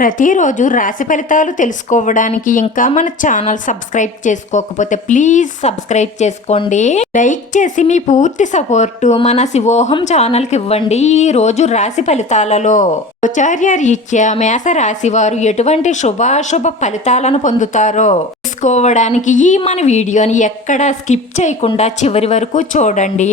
ప్రతిరోజు రాశి ఫలితాలు తెలుసుకోవడానికి ఇంకా మన ఛానల్ సబ్స్క్రైబ్ చేసుకోకపోతే ప్లీజ్ సబ్స్క్రైబ్ చేసుకోండి. లైక్ చేసి మీ పూర్తి సపోర్టు మన శివోహం ఛానల్కి ఇవ్వండి ఈ రోజు రాశి ఫలితాలలో. ఆచార్య రీత్యా మేష రాశి వారు ఎటువంటి శుభాశుభ ఫలితాలను పొందుతారో తెలుసుకోవడానికి ఈ మన వీడియోని ఎక్కడా స్కిప్ చేయకుండా చివరి వరకు చూడండి.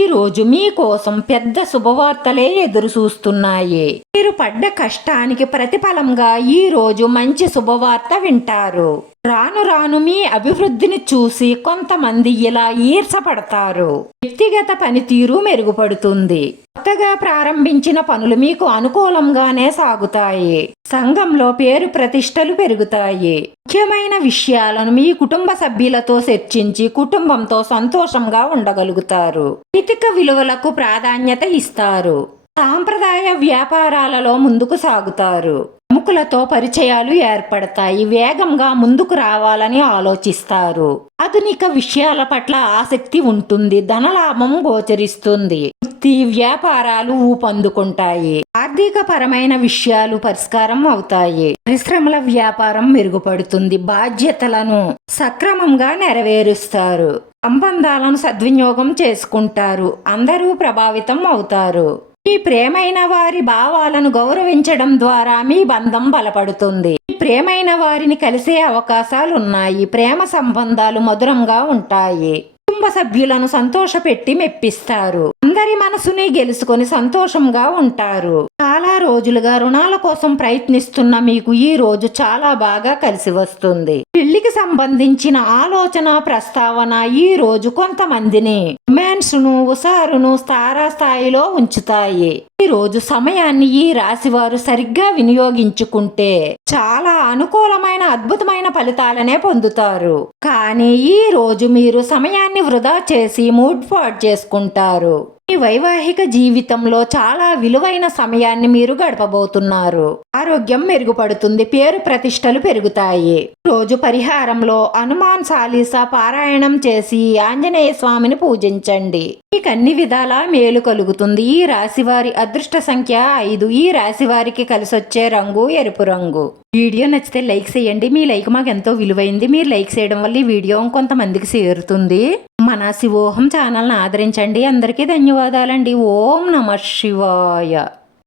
ఈ రోజు మీకోసం పెద్ద శుభవార్తలే ఎదురు చూస్తున్నాయి. మీరు పడ్డ కష్టానికి ప్రతిఫలం ఈ రోజు మంచి శుభవార్త వింటారు. రాను రాను మీ అభివృద్ధిని చూసి కొంతమంది ఇలా ఈర్చపడతారు. వ్యక్తిగత పనితీరు మెరుగుపడుతుంది. కొత్తగా ప్రారంభించిన పనులు మీకు అనుకూలంగానే సాగుతాయి. సంఘంలో పేరు ప్రతిష్టలు పెరుగుతాయి. ముఖ్యమైన విషయాలను మీ కుటుంబ సభ్యులతో చర్చించి కుటుంబంతో సంతోషంగా ఉండగలుగుతారు. నైతిక విలువలకు ప్రాధాన్యత ఇస్తారు. సాంప్రదాయ వ్యాపారాలలో ముందుకు సాగుతారు. ప్రముఖులతో పరిచయాలు ఏర్పడతాయి. వేగంగా ముందుకు రావాలని ఆలోచిస్తారు. ఆధునిక విషయాల పట్ల ఆసక్తి ఉంటుంది. ధనలాభం గోచరిస్తుంది. వృత్తి వ్యాపారాలు ఊపందుకుంటాయి. ఆర్థిక పరమైన విషయాలు పరిష్కారం అవుతాయి. పరిశ్రమల వ్యాపారం మెరుగుపడుతుంది. బాధ్యతలను సక్రమంగా నెరవేరుస్తారు. సంబంధాలను సద్వినియోగం చేసుకుంటారు. అందరూ ప్రభావితం అవుతారు. మీ ప్రేమైన వారి భావాలను గౌరవించడం ద్వారా మీ బంధం బలపడుతుంది. ప్రేమైన వారిని కలిసే అవకాశాలు ఉన్నాయి ప్రేమ సంబంధాలు మధురంగా ఉంటాయి. కుటుంబ సభ్యులను సంతోషపెట్టి మెప్పిస్తారు. అందరి మనసుని గెలుచుకొని సంతోషంగా ఉంటారు. చాలా రోజులుగా రుణాల కోసం ప్రయత్నిస్తున్న మీకు ఈ రోజు చాలా బాగా కలిసి వస్తుంది. పెళ్ళికి సంబంధించిన ఆలోచన ప్రస్తావన ఈ రోజు కొంతమందిని రొమాన్స్ను ఉసారును స్థాయిలో ఉంచుతాయి. ఈ రోజు సమయాన్ని ఈ రాశి వారు సరిగ్గా వినియోగించుకుంటే చాలా అనుకూలమైన అద్భుతమైన ఫలితాలనే పొందుతారు. కానీ ఈ రోజు మీరు సమయాన్ని వృధా చేసి మూడ్ పాడు చేసుకుంటారు. మీ వైవాహిక జీవితంలో చాలా విలువైన సమయాన్ని మీరు గడపబోతున్నారు. ఆరోగ్యం మెరుగుపడుతుంది పేరు ప్రతిష్టలు పెరుగుతాయి. రోజు పరిహారంలో హనుమాన్ చాలీసా పారాయణం చేసి ఆంజనేయ స్వామిని పూజించండి. మీకు అన్ని విధాలా మేలు కలుగుతుంది. ఈ రాశి వారి అదృష్ట సంఖ్య ఐదు. ఈ రాశి వారికి కలిసొచ్చే రంగు ఎరుపు రంగు. వీడియో నచ్చితే లైక్ చేయండి. మీ లైక్ మాకు ఎంతో విలువైంది. మీరు లైక్ చేయడం వల్ల ఈ వీడియో కొంతమందికి చేరుతుంది. మన శివోహం ఛానల్ని ఆదరించండి. అందరికీ ధన్యవాదాలండి. ఓం నమ శివాయ.